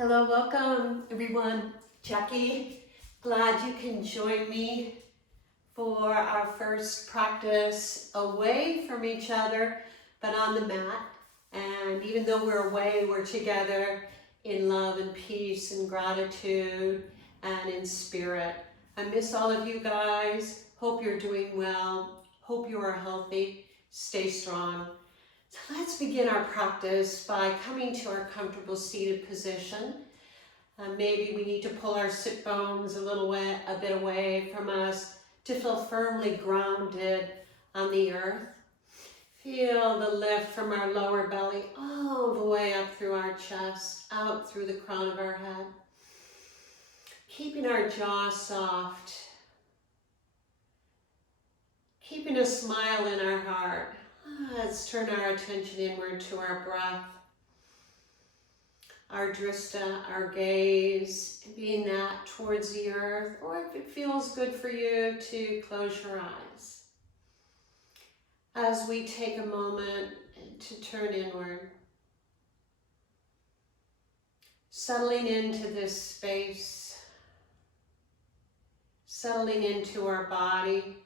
Hello, welcome everyone. Jacqui, glad you can join me for our first practice away from each other, but on the mat. And even though we're away, we're together in love and peace and gratitude and in spirit. I miss all of you guys. Hope you're doing well. Hope you are healthy. Stay strong. So let's begin our practice by coming to our comfortable seated position. Maybe we need to pull our sit bones a bit away from us to feel firmly grounded on the earth. Feel the lift from our lower belly all the way up through our chest, out through the crown of our head. Keeping our jaw soft. Keeping a smile in our heart. Let's turn our attention inward to our breath. Our drishta, our gaze, being that towards the earth, or if it feels good for you to close your eyes. As we take a moment to turn inward, settling into this space, settling into our body,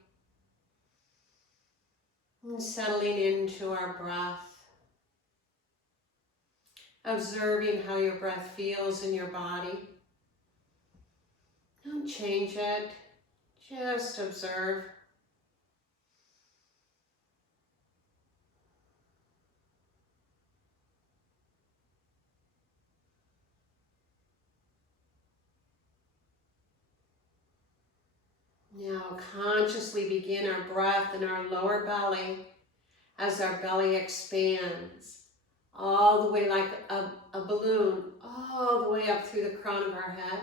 and settling into our breath. Observing how your breath feels in your body. Don't change it, just observe. Now consciously begin our breath in our lower belly as our belly expands. All the way like a balloon, all the way up through the crown of our head.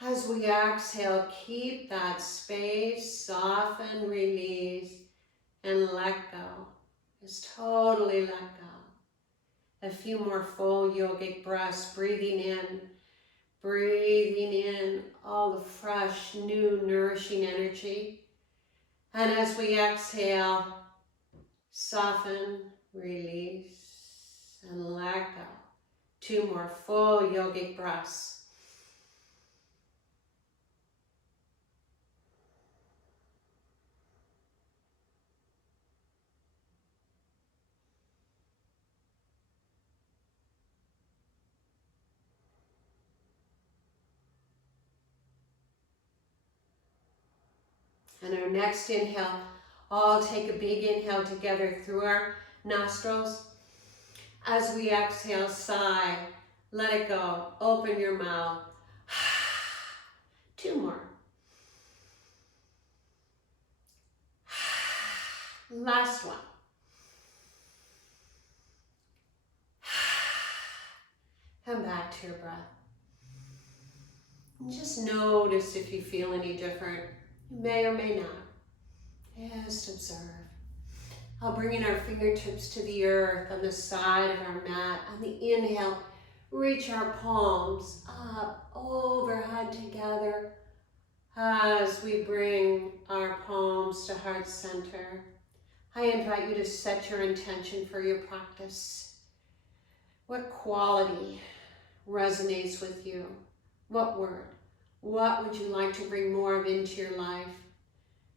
As we exhale, keep that space, soften, release, and let go. Just totally let go. A few more full yogic breaths, breathing in all the fresh, new, nourishing energy. And as we exhale, soften, release, and let go. 2 more full yogic breaths. And our next inhale, all take a big inhale together through our nostrils. As we exhale, sigh, let it go, open your mouth. 2 more. Last one. Come back to your breath. And just notice if you feel any different. You may or may not. Just observe. I'll bring in our fingertips to the earth on the side of our mat. On the inhale, reach our palms up, overhead together. As we bring our palms to heart center, I invite you to set your intention for your practice. What quality resonates with you? What word? What would you like to bring more of into your life?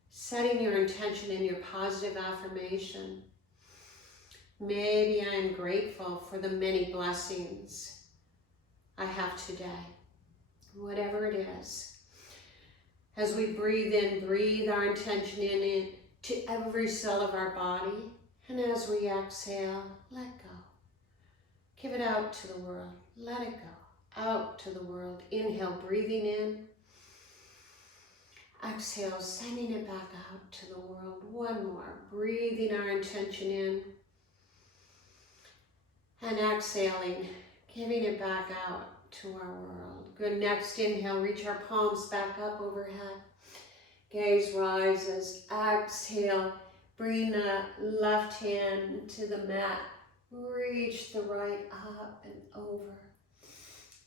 Setting your intention in your positive affirmation. Maybe I am grateful for the many blessings I have today. Whatever it is. As we breathe in, breathe our intention in to every cell of our body. And as we exhale, let go. Give it out to the world. Let it go. Out to the world. Inhale, breathing in. Exhale, sending it back out to the world. 1 more. Breathing our intention in. And exhaling, giving it back out to our world. Good. Next inhale, reach our palms back up overhead. Gaze rises. Exhale, bring the left hand to the mat. Reach the right up and over.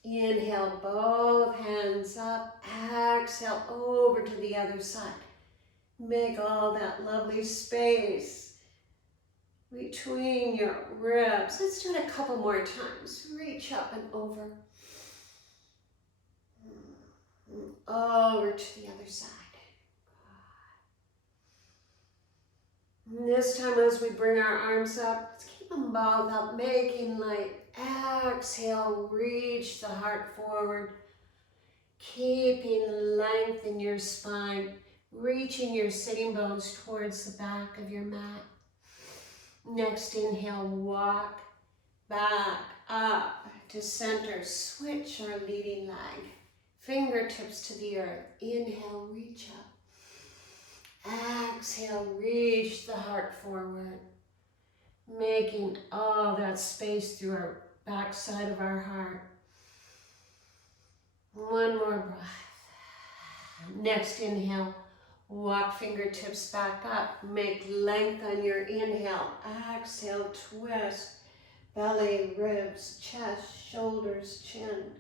Inhale, both hands up. Exhale, over to the other side. Make all that lovely space between your ribs. Let's do it a couple more times. Reach up and over. Over to the other side. And this time as we bring our arms up, let's keep them both up, making light. Exhale, reach the heart forward. Keeping length in your spine, reaching your sitting bones towards the back of your mat. Next inhale, walk back up to center. Switch our leading leg. Fingertips to the earth. Inhale, reach up. Exhale, reach the heart forward. Making all that space through our back side of our heart. One more breath. Next inhale, walk fingertips back up. Make length on your inhale. Exhale, twist. Belly, ribs, chest, shoulders, chin.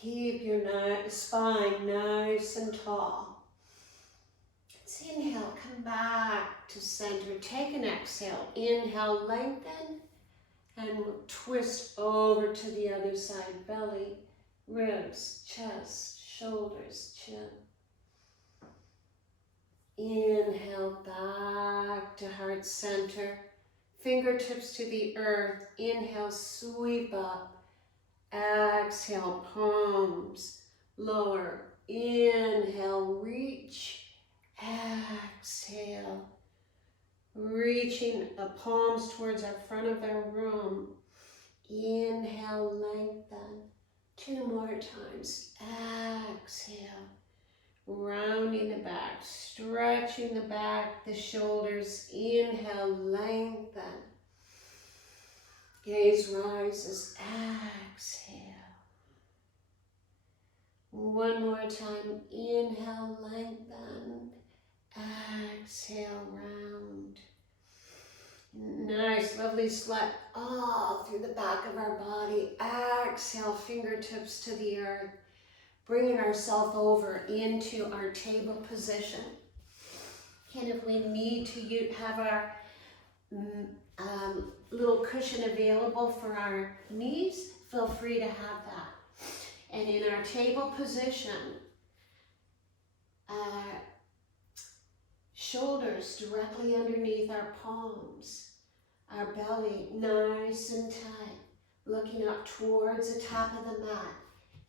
Keep your spine nice and tall. Let's inhale, come back to center. Take an exhale. Inhale, lengthen. And we'll twist over to the other side. Belly, ribs, chest, shoulders, chin. Inhale, back to heart center. Fingertips to the earth. Inhale, sweep up. Exhale, palms lower. Inhale, reach. Exhale. Reaching the palms towards our front of our room. Inhale, lengthen. 2 more times. Exhale. Rounding the back, stretching the back, the shoulders. Inhale, lengthen. Gaze rises. Exhale. One more time. Inhale, lengthen. Exhale, round. Nice, lovely sweat all through the back of our body. Exhale, fingertips to the earth. Bringing ourselves over into our table position. And if we need to have our little cushion available for our knees, feel free to have that. And in our table position, shoulders directly underneath our palms, our belly nice and tight, looking up towards the top of the mat.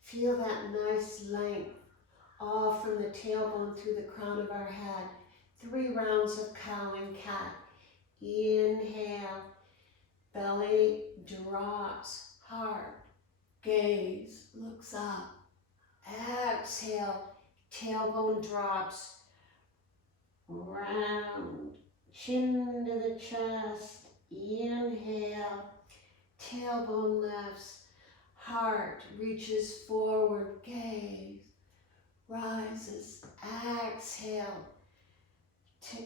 Feel that nice length all from the tailbone through the crown of our head. 3 rounds of cow and cat. Inhale, belly drops, heart, gaze, looks up. Exhale, tailbone drops, round, chin to the chest. Inhale, tailbone lifts, heart reaches forward, gaze rises. Exhale to cat.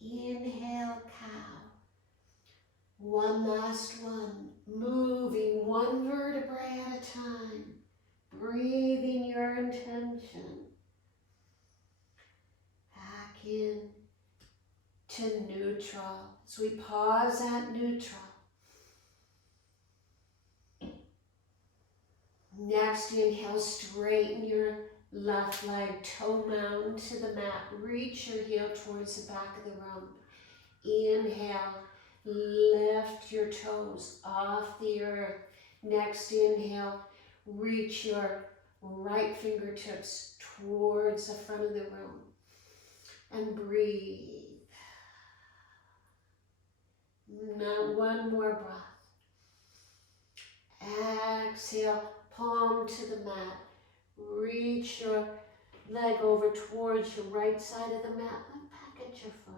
Inhale, cow. One last one, moving 1 vertebrae at a time, breathing your intention. Back in to neutral. As we pause at neutral. Next inhale, straighten your left leg, toe mound to the mat. Reach your heel towards the back of the room. Inhale, lift your toes off the earth. Next inhale, reach your right fingertips towards the front of the room. And breathe. Now 1 more breath. Exhale, palm to the mat. Reach your leg over towards your right side of the mat. Look back at your foot.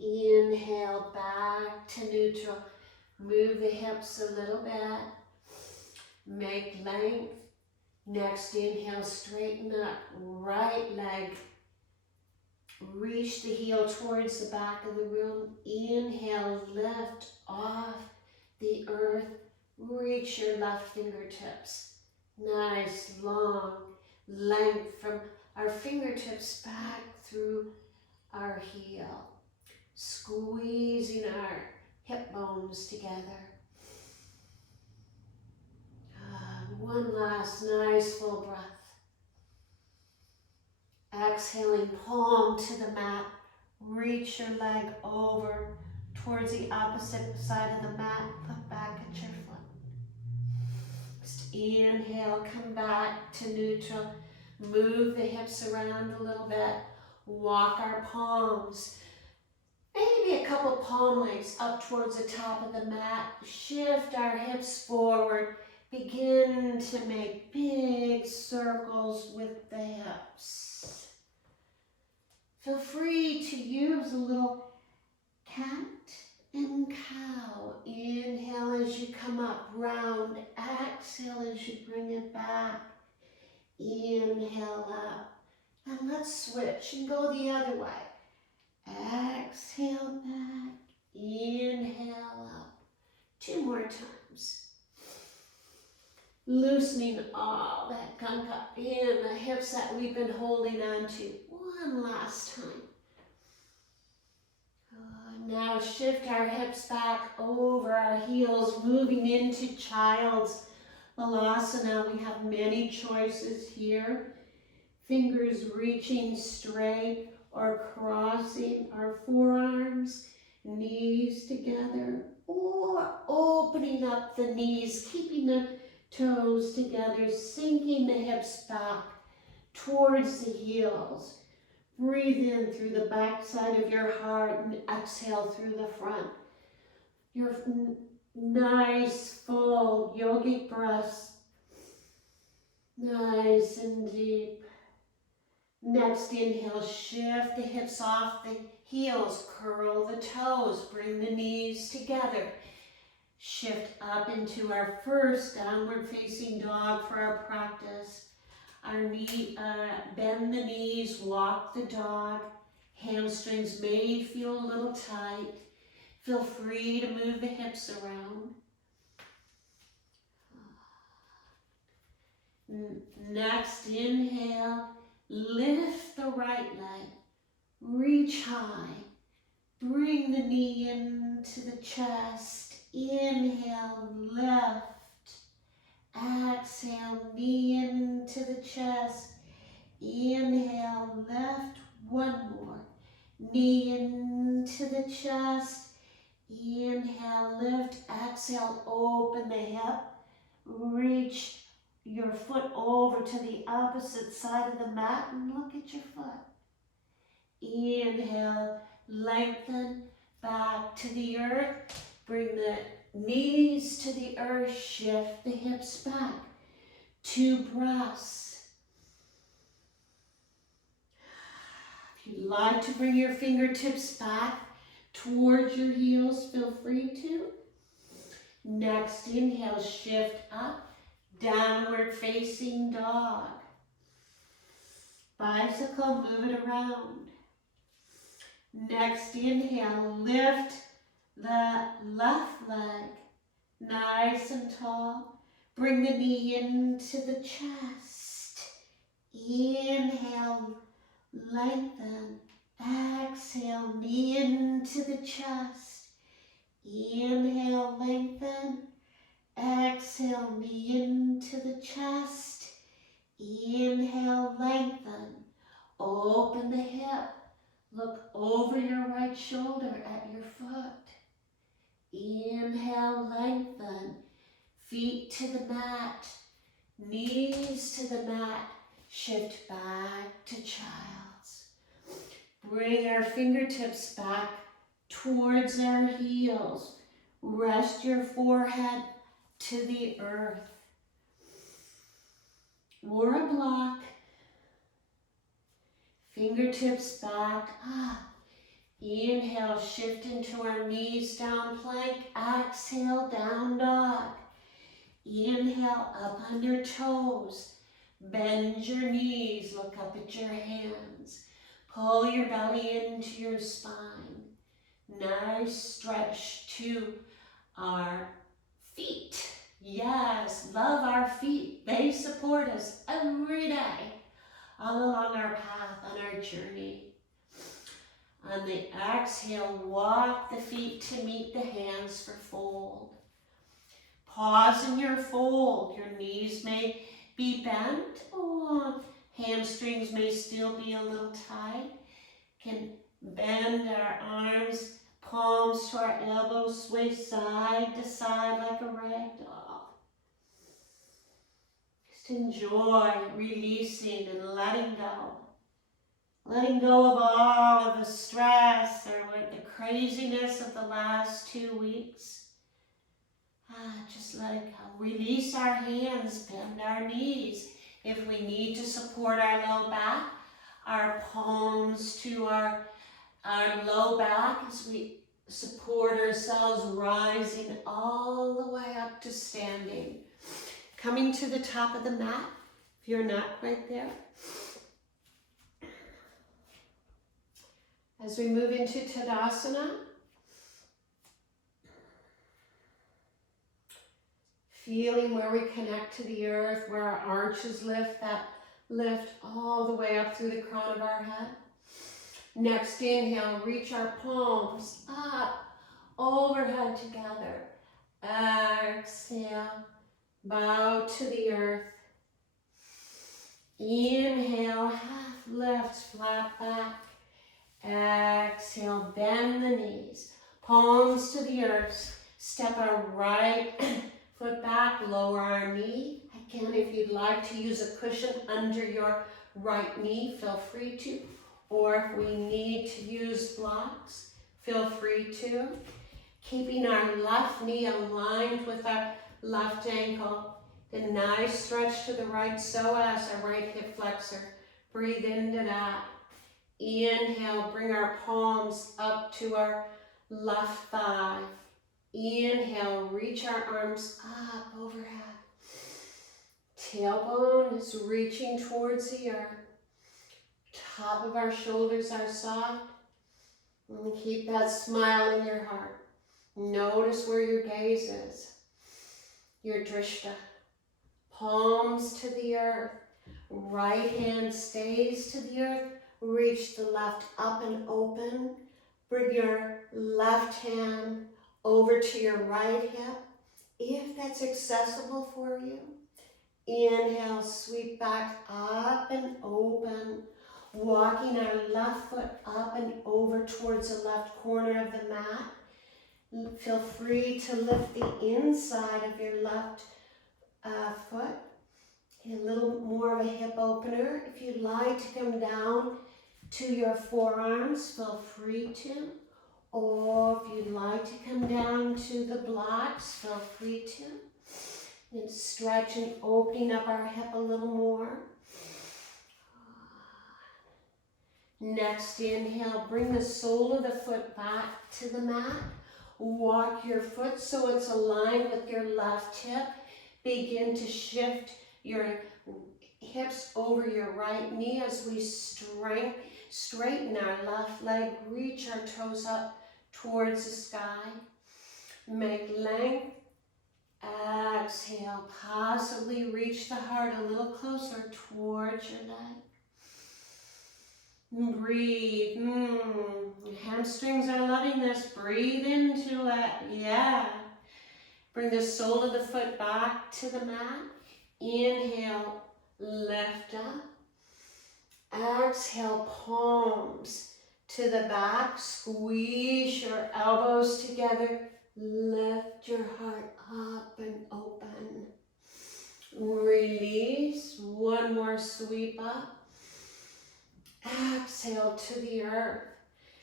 Inhale, back to neutral. Move the hips a little bit. Make length. Next inhale, straighten up. Right leg. Reach the heel towards the back of the room. Inhale, lift off the earth. Reach your left fingertips. Nice, long length from our fingertips back through our heel, squeezing our hip bones together. One last nice full breath. Exhaling, palm to the mat. Reach your leg over towards the opposite side of the mat. Look back at your foot. Just inhale, come back to neutral. Move the hips around a little bit. Walk our palms. Maybe a couple palm legs up towards the top of the mat. Shift our hips forward. Begin to make big circles with the hips. Feel free to use a little cat and cow. Inhale as you come up, round. Exhale as you bring it back. Inhale up. And let's switch and go the other way. Exhale back. Inhale up. 2 more times. Loosening all that gunk up in the hips that we've been holding on to. One last time. Now shift our hips back over our heels, moving into Child's Balasana. We have many choices here. Fingers reaching straight or crossing our forearms, knees together, or opening up the knees, keeping the toes together, sinking the hips back towards the heels. Breathe in through the back side of your heart and exhale through the front. Your nice, full yogic breaths. Nice and deep. Next inhale, shift the hips off the heels, curl the toes, bring the knees together. Shift up into our first downward facing dog for our practice. Bend the knees, walk the dog. Hamstrings may feel a little tight. Feel free to move the hips around. Next inhale, lift the right leg, reach high. Bring the knee into the chest. Inhale, lift. Exhale, knee into the chest. Inhale, lift. One more. Knee into the chest. Inhale, lift. Exhale, open the hip. Reach your foot over to the opposite side of the mat and look at your foot. Inhale, lengthen back to the earth. Bring the knees to the earth. Shift the hips back. 2 breaths. If you'd like to bring your fingertips back towards your heels, feel free to. Next inhale, shift up. Downward facing dog. Bicycle, move it around. Next inhale, lift the left leg nice and tall. Bring the knee into the chest. Inhale, lengthen. Exhale, knee into the chest. Inhale, lengthen. Exhale, knee into the chest. Inhale, lengthen. Open the hip. Look over your right shoulder at your foot. Inhale, lengthen. Feet to the mat. Knees to the mat. Shift back to Child's. Bring our fingertips back towards our heels. Rest your forehead to the earth. Or a block. Fingertips back. Inhale, shift into our knees, down plank. Exhale, down dog. Inhale, up on your toes. Bend your knees, look up at your hands. Pull your belly into your spine. Nice stretch to our feet. Yes, love our feet. They support us every day all along our path on our journey. On the exhale, walk the feet to meet the hands for fold. Pause in your fold. Your knees may be bent, or hamstrings may still be a little tight. Can bend our arms, palms to our elbows, sway side to side like a rag doll. Just enjoy releasing and letting go. Letting go of all of the stress or the craziness of the last 2 weeks. Just let it go. Release our hands, bend our knees. If we need to support our low back, our palms to our low back as we support ourselves, rising all the way up to standing. Coming to the top of the mat, if you're not quite there. As we move into Tadasana, feeling where we connect to the earth, where our arches lift, that lift all the way up through the crown of our head. Next inhale, reach our palms up, overhead together. Exhale, bow to the earth. Inhale, half lift, flat back. Exhale, bend the knees, palms to the earth. Step our right foot back, lower our knee. Again, if you'd like to use a cushion under your right knee, feel free to. Or if we need to use blocks, feel free to. Keeping our left knee aligned with our left ankle. The nice stretch to the right psoas, our right hip flexor. Breathe into that. Inhale, bring our palms up to our left thigh. Inhale, reach our arms up overhead. Tailbone is reaching towards the earth. Top of our shoulders are soft. And keep that smile in your heart. Notice where your gaze is. Your drishta. Palms to the earth. Right hand stays to the earth. Reach the left up and open. Bring your left hand over to your right hip, if that's accessible for you. Inhale, sweep back up and open. Walking our left foot up and over towards the left corner of the mat. Feel free to lift the inside of your left foot. A little more of a hip opener. If you'd like to come down to your forearms, feel free to. Or if you'd like to come down to the blocks, feel free to. And stretch and opening up our hip a little more. Next inhale, bring the sole of the foot back to the mat. Walk your foot so it's aligned with your left hip. Begin to shift your hips over your right knee as we straighten our left leg. Reach our toes up towards the sky. Make length. Exhale. Possibly reach the heart a little closer towards your leg. Breathe. Hamstrings are loving this. Breathe into it. Yeah. Bring the sole of the foot back to the mat. Inhale. Lift up. Exhale. Palms to the back. Squeeze your elbows together. Lift your heart up and open. Release. One more sweep up. Exhale to the earth.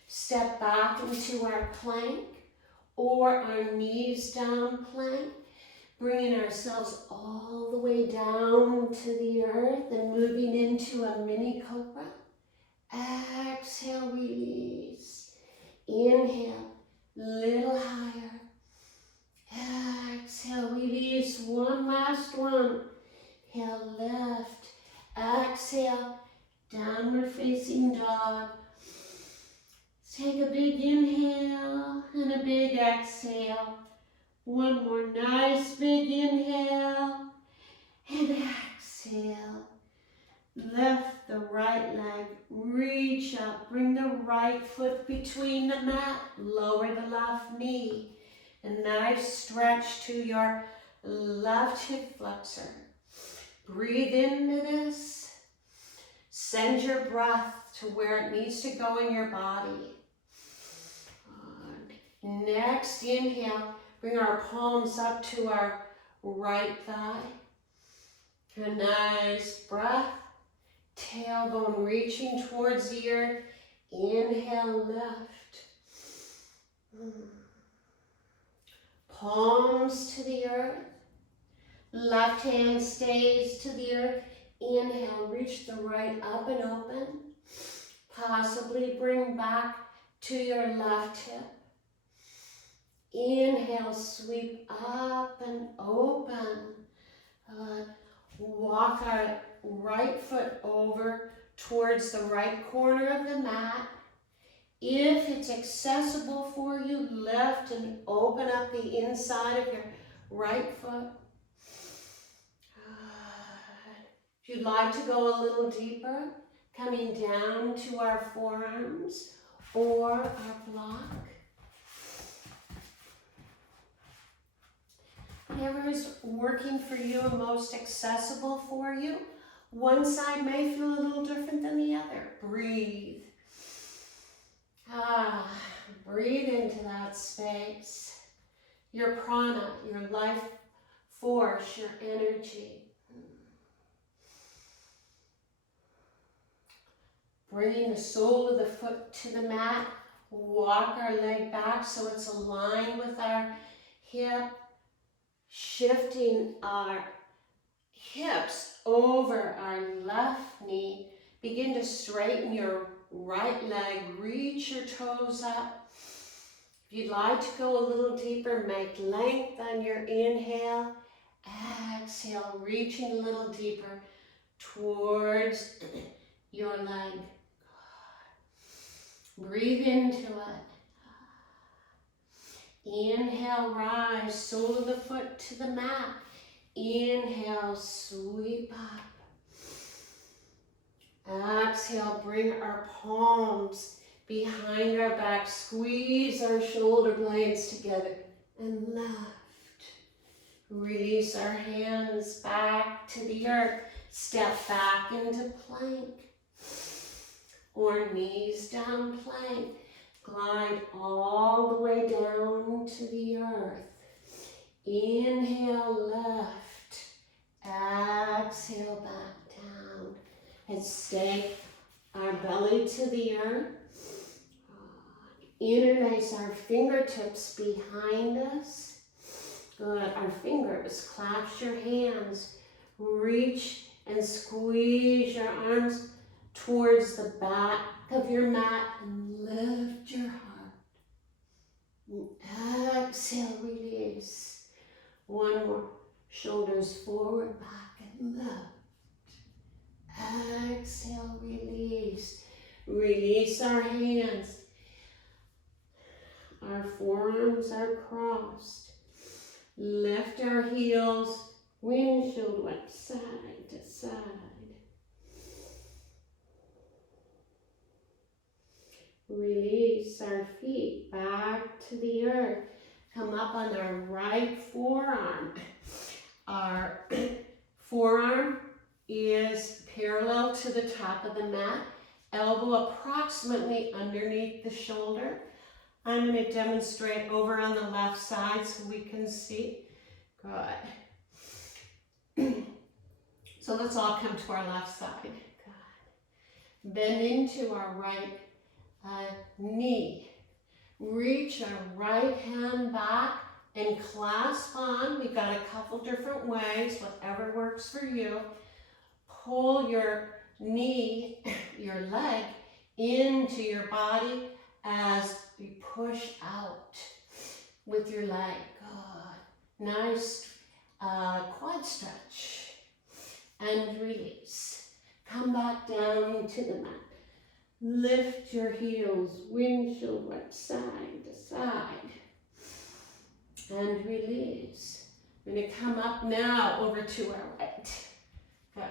Step back into our plank or our knees down plank. Bringing ourselves all the way down to the earth and moving into a mini cobra. Exhale, release. Inhale, little higher. Exhale, release. One last one. Inhale, lift. Exhale, downward facing dog. Take a big inhale and a big exhale. One more nice big inhale and exhale. Lift the right leg, reach up, bring the right foot between the mat, lower the left knee. A nice stretch to your left hip flexor. Breathe into this. Send your breath to where it needs to go in your body. Next, inhale, bring our palms up to our right thigh. A nice breath. Tailbone reaching towards the earth. Inhale, lift. Palms to the earth. Left hand stays to the earth. Inhale, reach the right up and open. Possibly bring back to your left hip. Inhale, sweep up and open. Walk our right foot over towards the right corner of the mat. If it's accessible for you, lift and open up the inside of your right foot. If you'd like to go a little deeper, coming down to our forearms or our block. Whatever is working for you and most accessible for you. One side may feel a little different than the other. Breathe. Breathe into that space. Your prana, your life force, your energy. Bringing the sole of the foot to the mat. Walk our leg back so it's aligned with our hip. Shifting our hips over our left knee. Begin to straighten your right leg. Reach your toes up. If you'd like to go a little deeper, make length on your inhale. Exhale, reaching a little deeper towards your leg. Breathe into it. Inhale, rise, sole of the foot to the mat. Inhale, sweep up. Exhale, bring our palms behind our back. Squeeze our shoulder blades together and lift. Release our hands back to the earth. Step back into plank. Or knees down plank. Glide all the way down to the earth. Inhale, lift. Exhale, back down. And stay our belly to the earth. Interlace our fingertips behind us. Good. Our fingers, clasp your hands. Reach and squeeze your arms towards the back of your mat and lift your heart. And exhale, release. One more. Shoulders forward, back, and lift. Exhale, release. Release our hands. Our forearms are crossed. Lift our heels, windshield wipe side to side. Release our feet back to the earth. Come up on our right forearm. Our forearm is parallel to the top of the mat. Elbow approximately underneath the shoulder. I'm going to demonstrate over on the left side so we can see. Good. So let's all come to our left side. Good. Bend into our right knee. Reach our right hand back and clasp on. We've got a couple different ways, whatever works for you. Pull your knee, your leg, into your body as you push out with your leg. Good. Nice quad stretch. And release. Come back down to the mat. Lift your heels, windshield wipe side to side. And release. We're going to come up now over to our right. Good.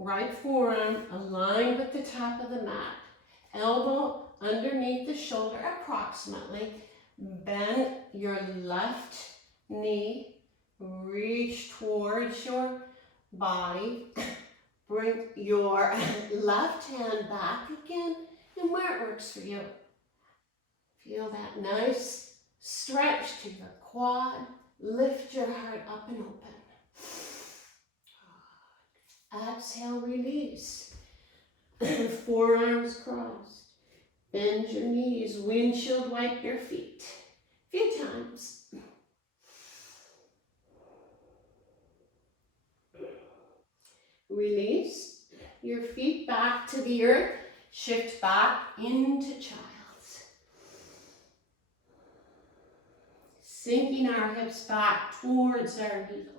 Right forearm aligned with the top of the mat. Elbow underneath the shoulder approximately. Bend your left knee. Reach towards your body. Bring your left hand back again and where it works for you. Feel that nice stretch to your quad. Lift your heart up and open. Exhale, release. Forearms crossed. Bend your knees. Windshield wipe your feet. A few times. Release your feet back to the earth. Shift back into child's. Sinking our hips back towards our heels.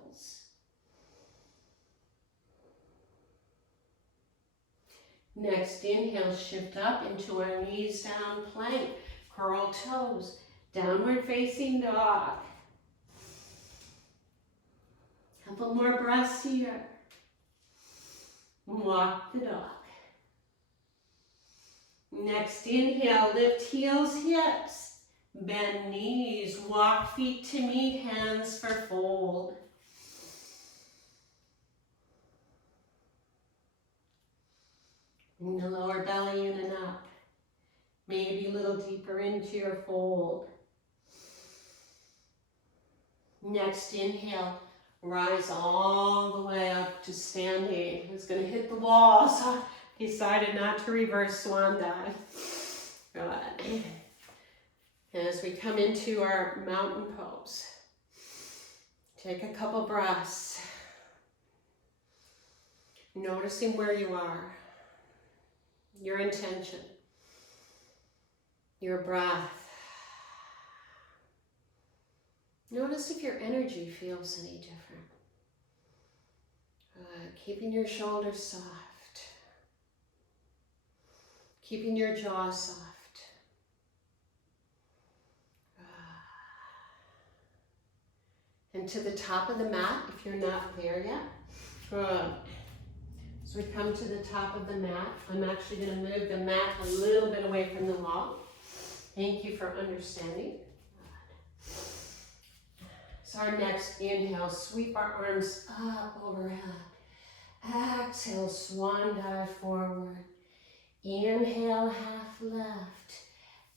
Next inhale, shift up into our knees down plank. Curl toes. Downward facing dog. Couple more breaths here. Walk the dog. Next inhale, lift heels, hips. Bend knees, walk feet to meet, hands for fold. Bring the lower belly in and up. Maybe a little deeper into your fold. Next inhale, rise all the way up to standing. I was going to hit the wall, so I decided not to reverse swan dive. Good. As we come into our mountain pose, take a couple breaths. Noticing where you are, your intention, your breath. Notice if your energy feels any different. Keeping your shoulders soft. Keeping your jaw soft. And to the top of the mat, if you're not there yet. Good. So we come to the top of the mat. I'm actually going to move the mat a little bit away from the wall. Thank you for understanding. So our next inhale, sweep our arms up overhead. Exhale, swan dive forward. Inhale, half left.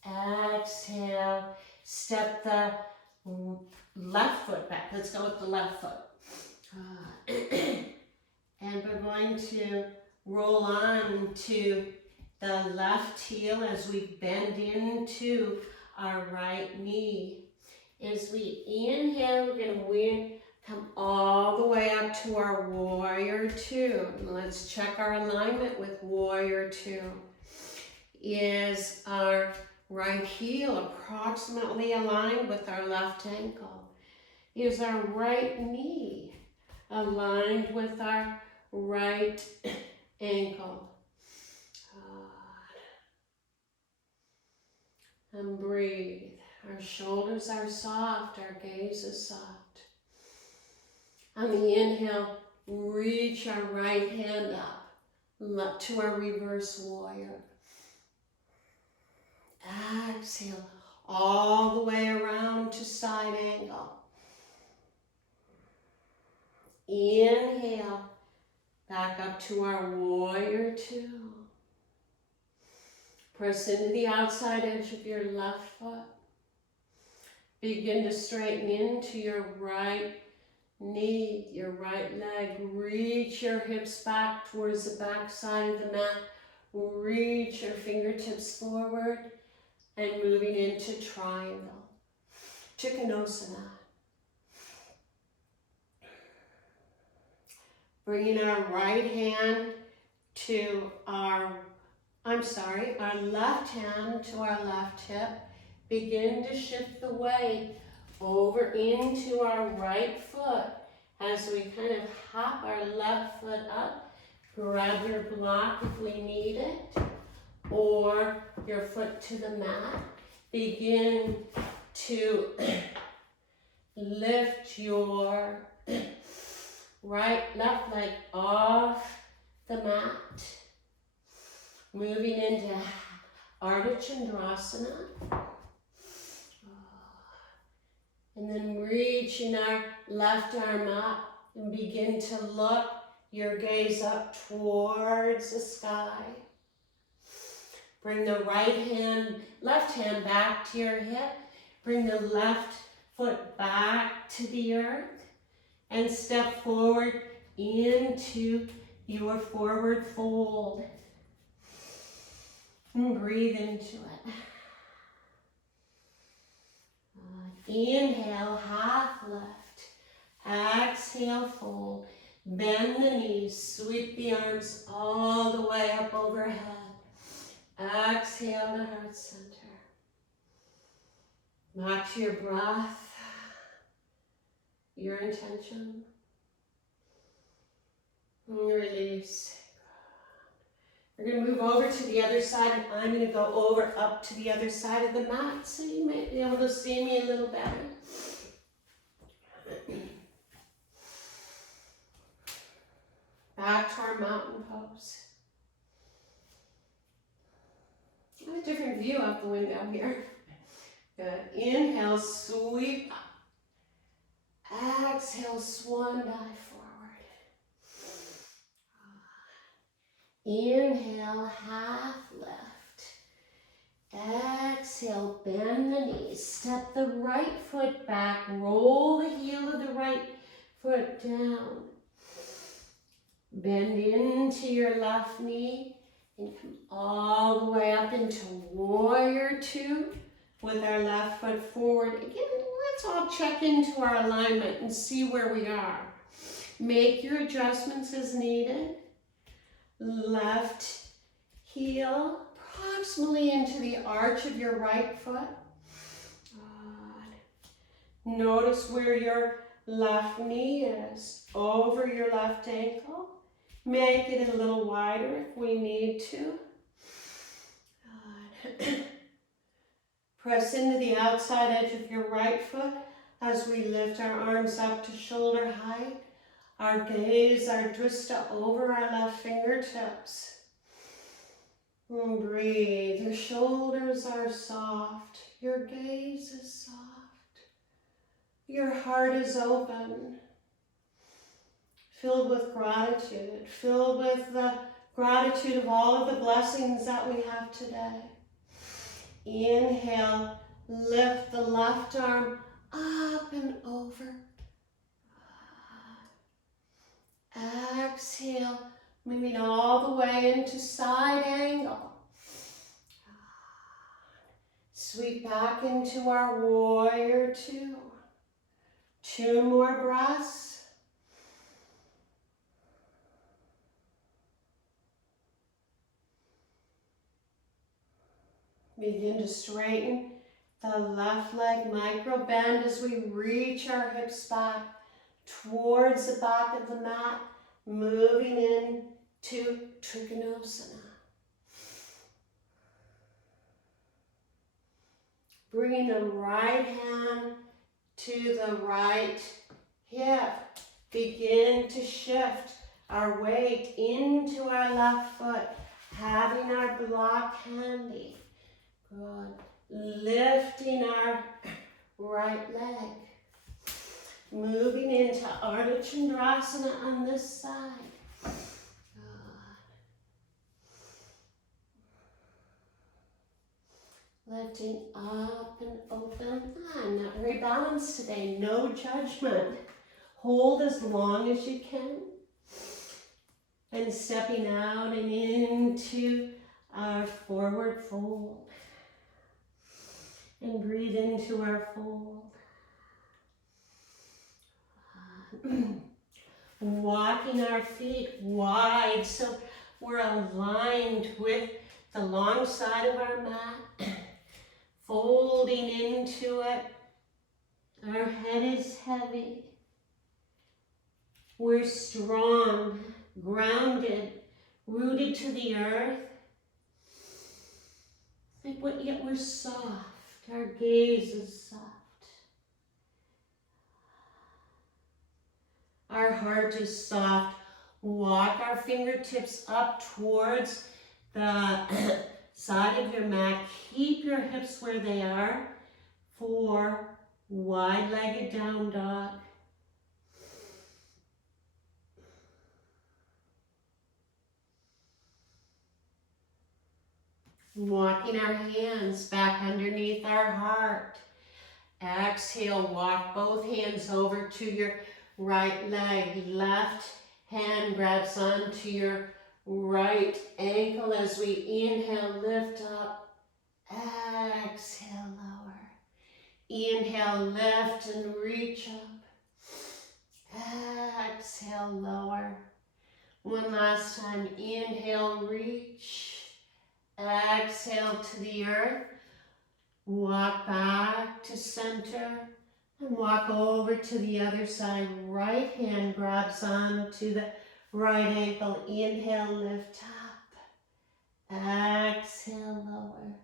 Exhale, step the left foot back. Let's go with the left foot. And we're going to roll on to the left heel as we bend into our right knee. As we inhale, we're going to come all the way up to our warrior two. Let's check our alignment with warrior two. Is our right heel approximately aligned with our left ankle? Is our right knee aligned with our right ankle? And breathe. Our shoulders are soft, our gaze is soft. On the inhale, reach our right hand up to our reverse warrior. Exhale, all the way around to side angle. Inhale, back up to our warrior two. Press into the outside edge of your left foot. Begin to straighten into your right knee, your right leg. Reach your hips back towards the back side of the mat. Reach your fingertips forward and moving into triangle. Trikonasana. Bringing our right hand to our left hand to our left hip. Begin to shift the weight over into our right foot as we kind of hop our left foot up. Grab your block if we need it, or your foot to the mat. Begin to lift your left leg off the mat. Moving into Ardha Chandrasana. And then reaching our left arm up and begin to look your gaze up towards the sky. Bring the left hand back to your hip. Bring the left foot back to the earth and step forward into your forward fold. And breathe into it. Inhale, half lift. Exhale, fold. Bend the knees. Sweep the arms all the way up overhead. Exhale to heart center. Back to your breath. Your intention. And release. We're going to move over to the other side, and I'm going to go over up to the other side of the mat so you might be able to see me a little better. Back to our mountain pose. I have a different view out the window here. Good. Inhale, sweep up. Exhale, swan dive forward. Inhale, half lift. Exhale, bend the knees. Step the right foot back. Roll the heel of the right foot down. Bend into your left knee and come all the way up into warrior two with our left foot forward. Again, let's all check into our alignment and see where we are. Make your adjustments as needed. Left heel approximately into the arch of your right foot. Good. Notice where your left knee is, over your left ankle. Make it a little wider if we need to. Good. Press into the outside edge of your right foot as we lift our arms up to shoulder height. Our gaze, our drishta over our left fingertips. And breathe. Your shoulders are soft. Your gaze is soft. Your heart is open. Filled with gratitude. Filled with the gratitude of all of the blessings that we have today. Inhale. Lift the left arm up and over. Exhale, moving all the way into side angle. Sweep back into our warrior two. 2 more breaths. Begin to straighten the left leg, micro bend as we reach our hips back towards the back of the mat, moving in to Trikonasana. Bringing the right hand to the right hip. Begin to shift our weight into our left foot, having our block handy. Good. Lifting our right leg. Moving into Ardha Chandrasana on this side. Good. Lifting up and open. I'm not very balanced today. No judgment. Hold as long as you can. And stepping out and into our forward fold. And breathe into our fold. Walking our feet wide so we're aligned with the long side of our mat. Folding into it. Our head is heavy. We're strong, grounded, rooted to the earth. But yet we're soft. Our gaze is soft. Our heart is soft. Walk our fingertips up towards the side of your mat. Keep your hips where they are for wide-legged down dog. Walking our hands back underneath our heart. Exhale, walk both hands over to your right leg. Left hand grabs onto your right ankle as we inhale, lift up. Exhale, lower. Inhale, lift and reach up. Exhale, lower. One last time. Inhale, reach. Exhale to the earth. Walk back to center and walk over to the other side. Right hand grabs onto the right ankle. Inhale, lift up. Exhale, lower.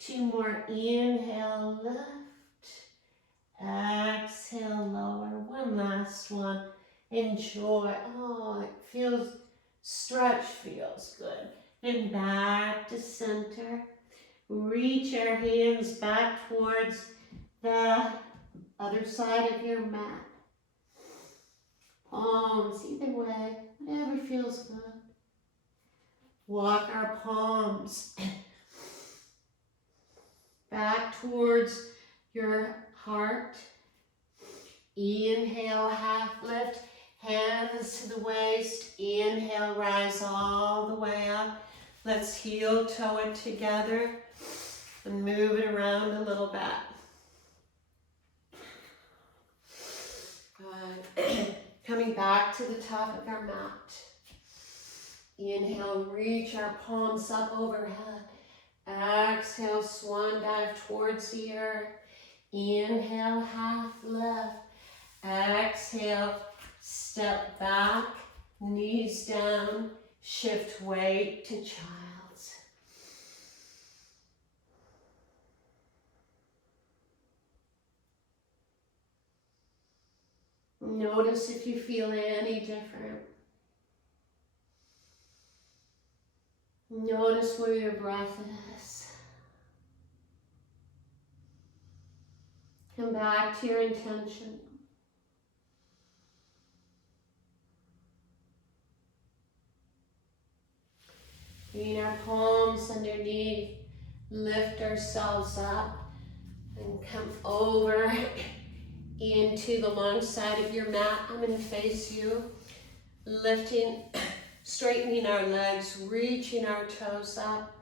Two more. Inhale, lift. Exhale, lower. One last one. Enjoy. Oh, it feels, stretch feels good. And back to center. Reach your hands back towards the other side of your mat. Palms, either way, whatever feels good. Walk our palms back towards your heart. Inhale, half lift, hands to the waist. Inhale, rise all the way up. Let's heel toe it together and move it around a little bit. Good. Coming back to the top of our mat. Inhale, reach our palms up overhead. Exhale, swan dive towards the earth. Inhale, half lift. Exhale, step back, knees down, shift weight to child's. Notice if you feel any different. Notice where your breath is. Come back to your intention. Bring our palms underneath, lift ourselves up, and come over into the long side of your mat. I'm going to face you, lifting, straightening our legs, reaching our toes up.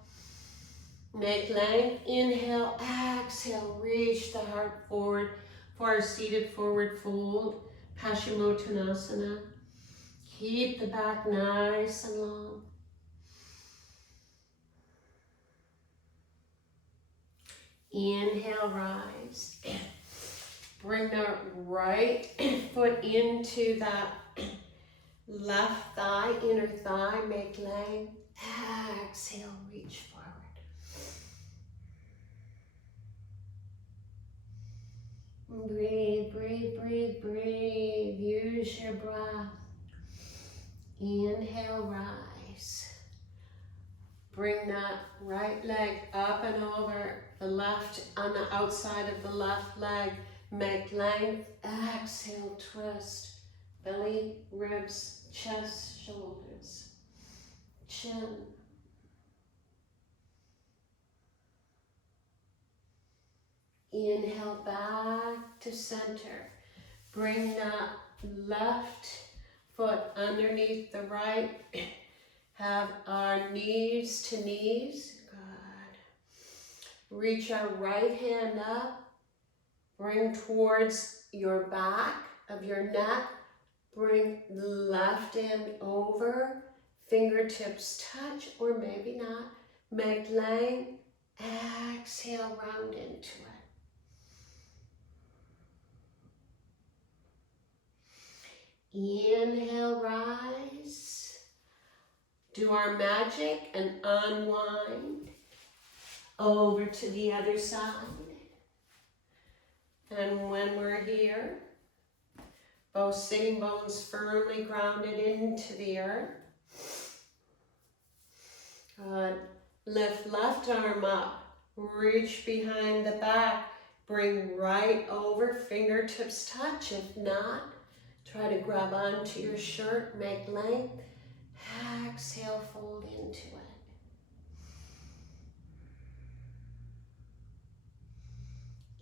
Make length, inhale, exhale, reach the heart forward for our seated forward fold, Paschimottanasana. Keep the back nice and long. Inhale, rise. Bring the right foot into that left thigh, inner thigh, make length. Exhale, reach forward. Breathe, breathe, breathe, breathe. Use your breath. Inhale, rise. Bring that right leg up and over the left, on the outside of the left leg. Make length. Exhale, twist. Belly, ribs, chest, shoulders, chin. Inhale back to center. Bring that left foot underneath the right. Have our knees to knees. Good. Reach our right hand up. Bring towards your back of your neck. Bring the left hand over. Fingertips touch or maybe not. Make length. Exhale, round into it. Inhale, rise. Do our magic and unwind over to the other side. And when we're here, Both sitting bones firmly grounded into the earth. Good. Lift left arm up. Reach behind the back. Bring right over, fingertips touch. If not, try to grab onto your shirt, make length. Exhale, fold into it.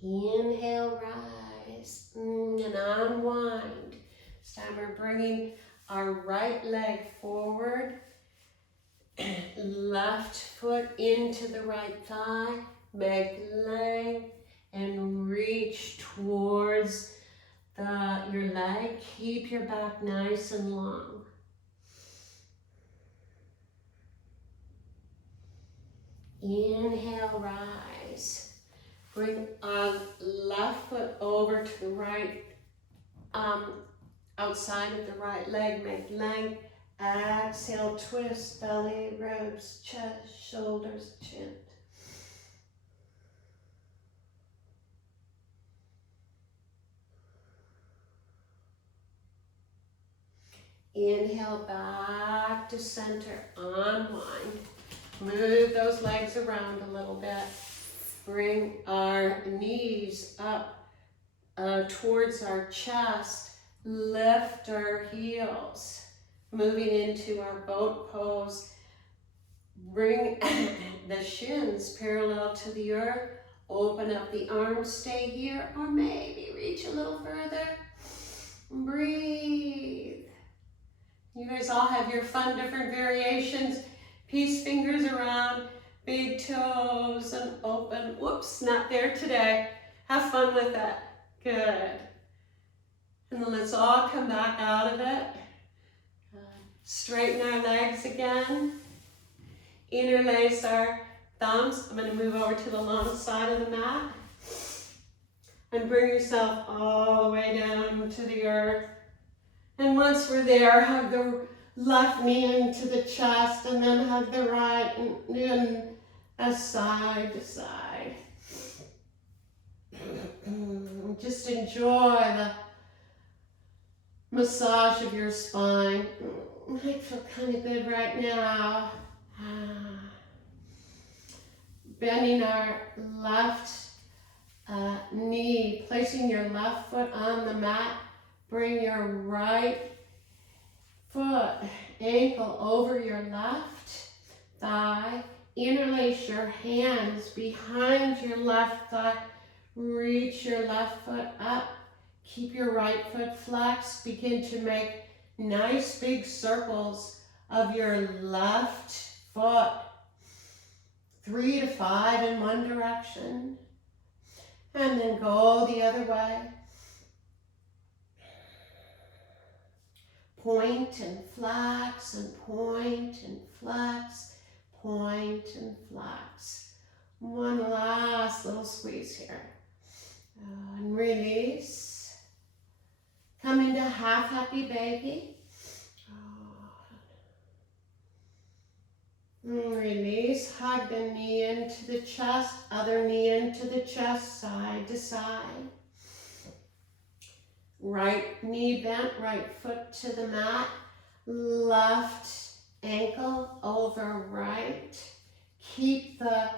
Inhale, rise, and unwind. This time we're bringing our right leg forward, left foot into the right thigh, make length, and reach towards your leg. Keep your back nice and long. Inhale, rise. Bring our left foot over to the right, outside of the right leg, make length. Exhale, twist, belly, ribs, chest, shoulders, chin. Inhale, back to center, unwind. Move those legs around a little bit. Bring our knees up towards our chest. Lift our heels. Moving into our boat pose. Bring the shins parallel to the earth. Open up the arms, stay here, or maybe reach a little further. Breathe. You guys all have your fun different variations. Peace fingers around, big toes and open. Whoops, not there today. Have fun with that. Good. And then let's all come back out of it. Good. Straighten our legs again. Interlace our thumbs. I'm going to move over to the long side of the mat. And bring yourself all the way down to the earth. And once we're there, hug the left knee into the chest and then hug the right and side to side. Just enjoy the massage of your spine. I feel kind of good right now. Bending our left knee, placing your left foot on the mat. Bring your right foot, ankle over your left thigh. Interlace your hands behind your left thigh. Reach your left foot up. Keep your right foot flexed. Begin to make nice big circles of your left foot. 3 to 5 in one direction. And then go the other way. Point and flex and point and flex, point and flex. One last little squeeze here. And release. Come into half happy baby. Release. Hug the knee into the chest, other knee into the chest, side to side. Right knee bent, right foot to the mat, left ankle over right. Keep the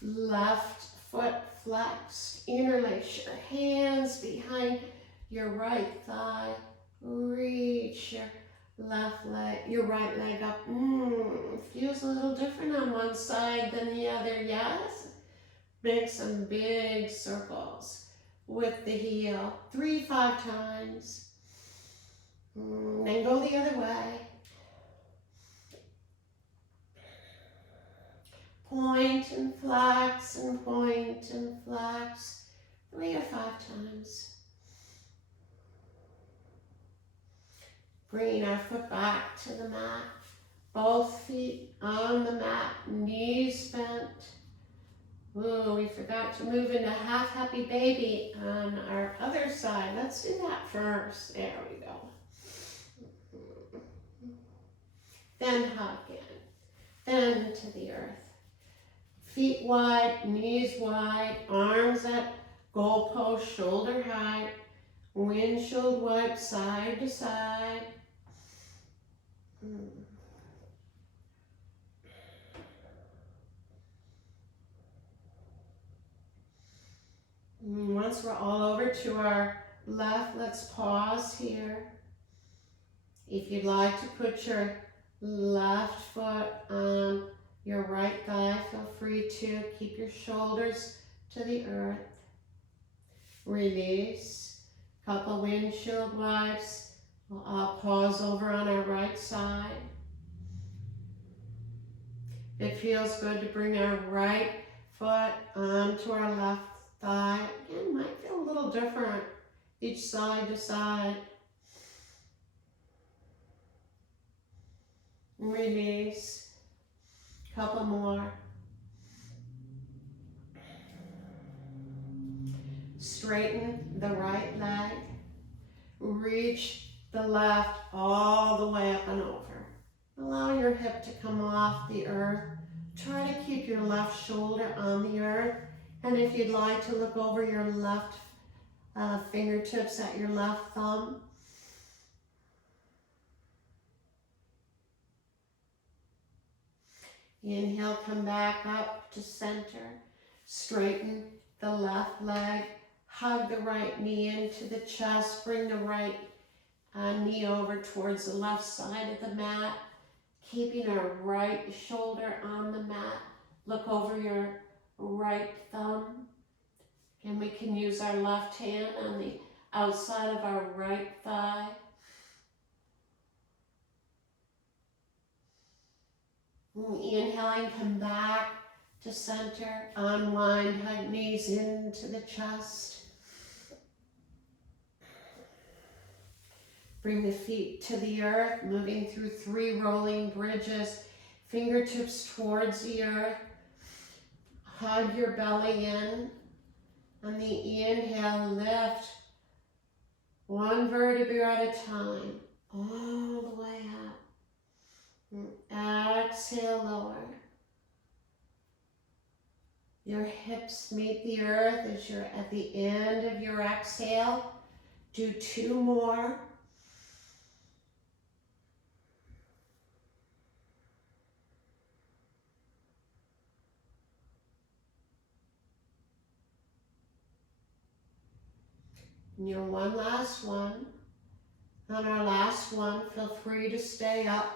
left foot flexed. Interlace your hands behind your right thigh. Reach your left leg, your right leg up. Feels a little different on one side than the other, yes? Make some big circles with the heel, 3 to 5 times. Then go the other way. Point and flex and point and flex, 3 or 5 times. Bringing our foot back to the mat, both feet on the mat, knees bent. Ooh, we forgot to move into half happy baby on our other side. Let's do that first. There we go. Then hug in. Then to the earth. Feet wide, knees wide, arms at goalpost, shoulder height. Windshield wipe side to side. Once we're all over to our left, let's pause here. If you'd like to put your left foot on your right thigh, feel free to. Keep your shoulders to the earth. Release. Couple windshield wipes. I'll pause over on our right side. It feels good to bring our right foot onto our left thigh. Again, might feel a little different each side to side. Release. Couple more. Straighten the right leg. Reach the left all the way up and over. Allow your hip to come off the earth. Try to keep your left shoulder on the earth. And if you'd like to look over your left fingertips at your left thumb. Inhale, come back up to center. Straighten the left leg. Hug the right knee into the chest. Bring the right knee over towards the left side of the mat. Keeping our right shoulder on the mat. Look over your right thumb. And we can use our left hand on the outside of our right thigh. Inhaling, come back to center. Unwind, hug knees into the chest. Bring the feet to the earth, moving through 3 rolling bridges. Fingertips towards the earth. Hug your belly in. On the inhale, lift 1 vertebra at a time, all the way up. And exhale, lower. Your hips meet the earth as you're at the end of your exhale. Do 2 more. And your one last one. On our last one, feel free to stay up.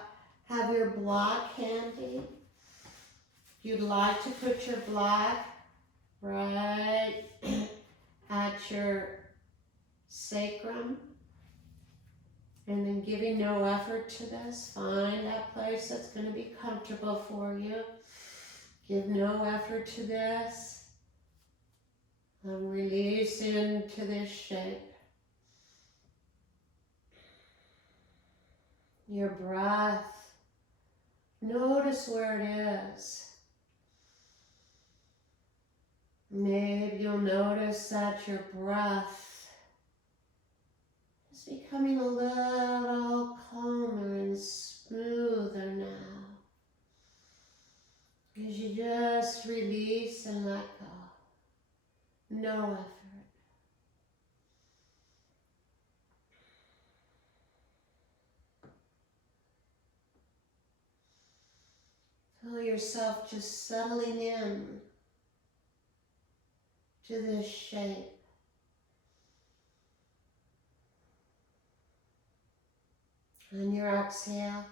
Have your block handy. If you'd like to put your block right at your sacrum. And then giving no effort to this. Find that place that's going to be comfortable for you. Give no effort to this. And release into this shape. Your breath, notice where it is. Maybe you'll notice that your breath is becoming a little calmer and smoother now. As you just release and let go. No effort. Feel yourself just settling in to this shape. On your exhale,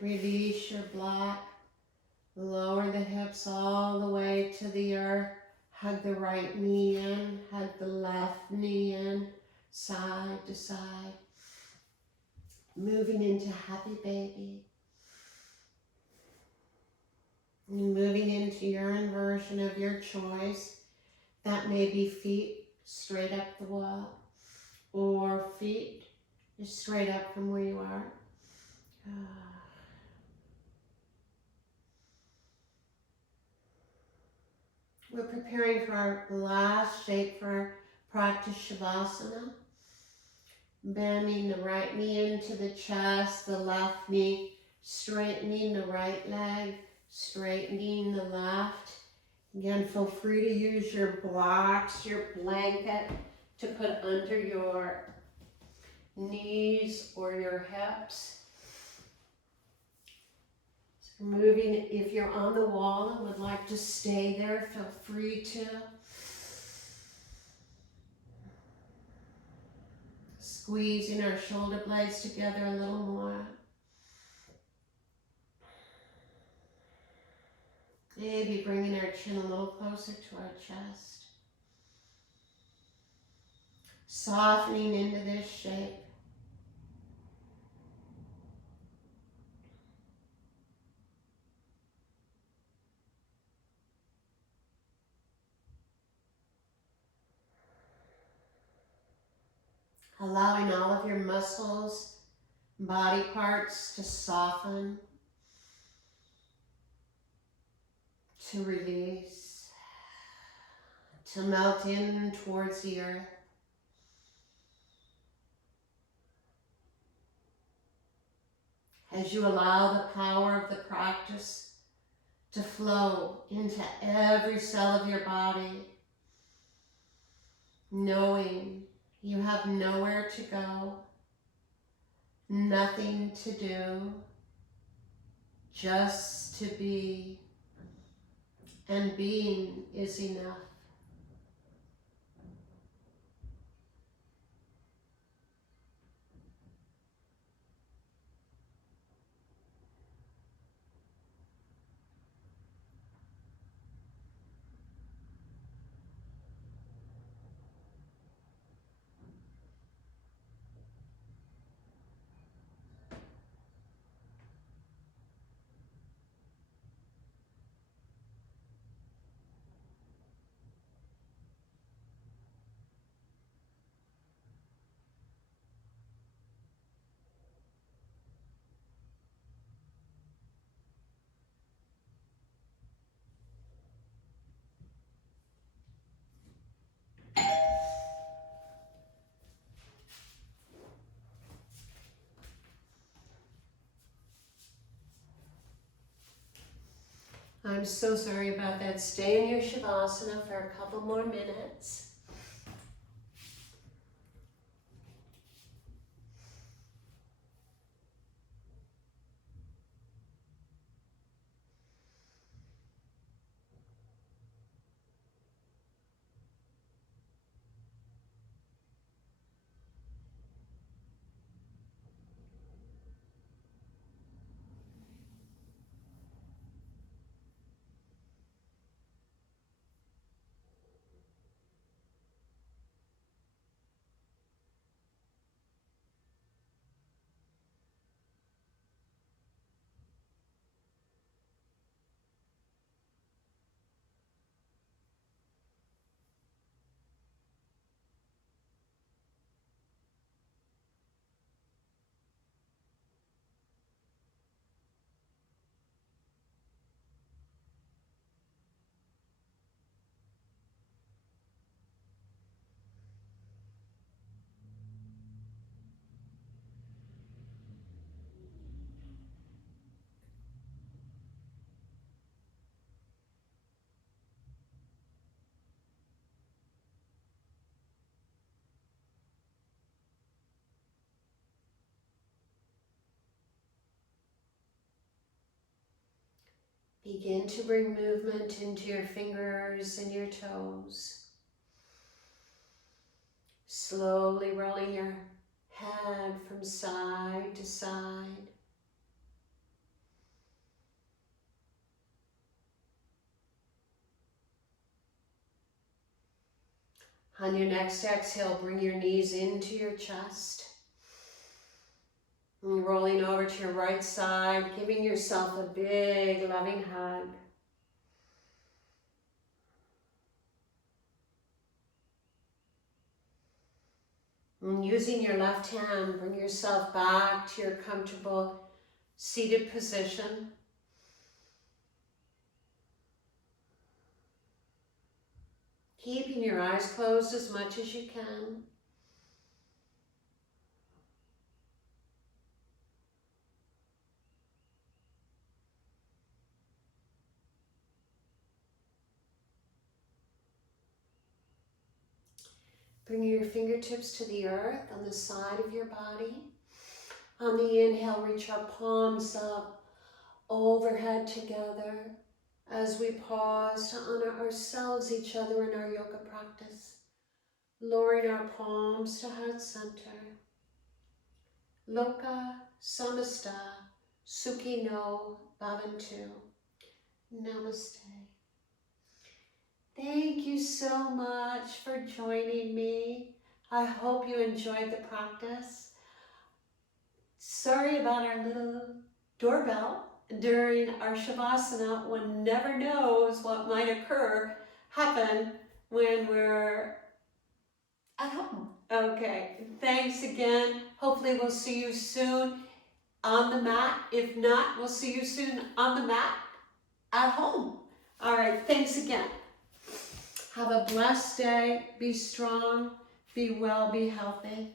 release your block. Lower the hips all the way to the earth. Hug the right knee in, hug the left knee in, side to side. Moving into happy baby. And moving into your inversion of your choice. That may be feet straight up the wall, or feet just straight up from where you are. We're preparing for our last shape for our practice Shavasana. Bending the right knee into the chest, the left knee, straightening the right leg, straightening the left. Again, feel free to use your blocks, your blanket to put under your knees or your hips. So moving, if you're on the wall and would like to stay there, feel free to. Squeezing our shoulder blades together a little more. Maybe bringing our chin a little closer to our chest. Softening into this shape. Allowing all of your muscles, body parts to soften, to release, to melt in towards the earth. As you allow the power of the practice to flow into every cell of your body, knowing you have nowhere to go, nothing to do, just to be, and being is enough. I'm so sorry about that. Stay in your Shavasana for a couple more minutes. Begin to bring movement into your fingers and your toes. Slowly rolling your head from side to side. On your next exhale, bring your knees into your chest. And rolling over to your right side, giving yourself a big loving hug. And using your left hand, bring yourself back to your comfortable seated position. Keeping your eyes closed as much as you can. Bringing your fingertips to the earth on the side of your body. On the inhale, reach our palms up overhead together as we pause to honor ourselves, each other in our yoga practice. Lowering our palms to heart center. Loka Samasta Sukhino Bhavantu. Namaste. Thank you so much for joining me. I hope you enjoyed the practice. Sorry about our little doorbell during our Shavasana. One never knows what might happen when we're at home. Okay, thanks again. Hopefully we'll see you soon on the mat. If not, we'll see you soon on the mat at home. All right, thanks again. Have a blessed day. Be strong, be well, be healthy.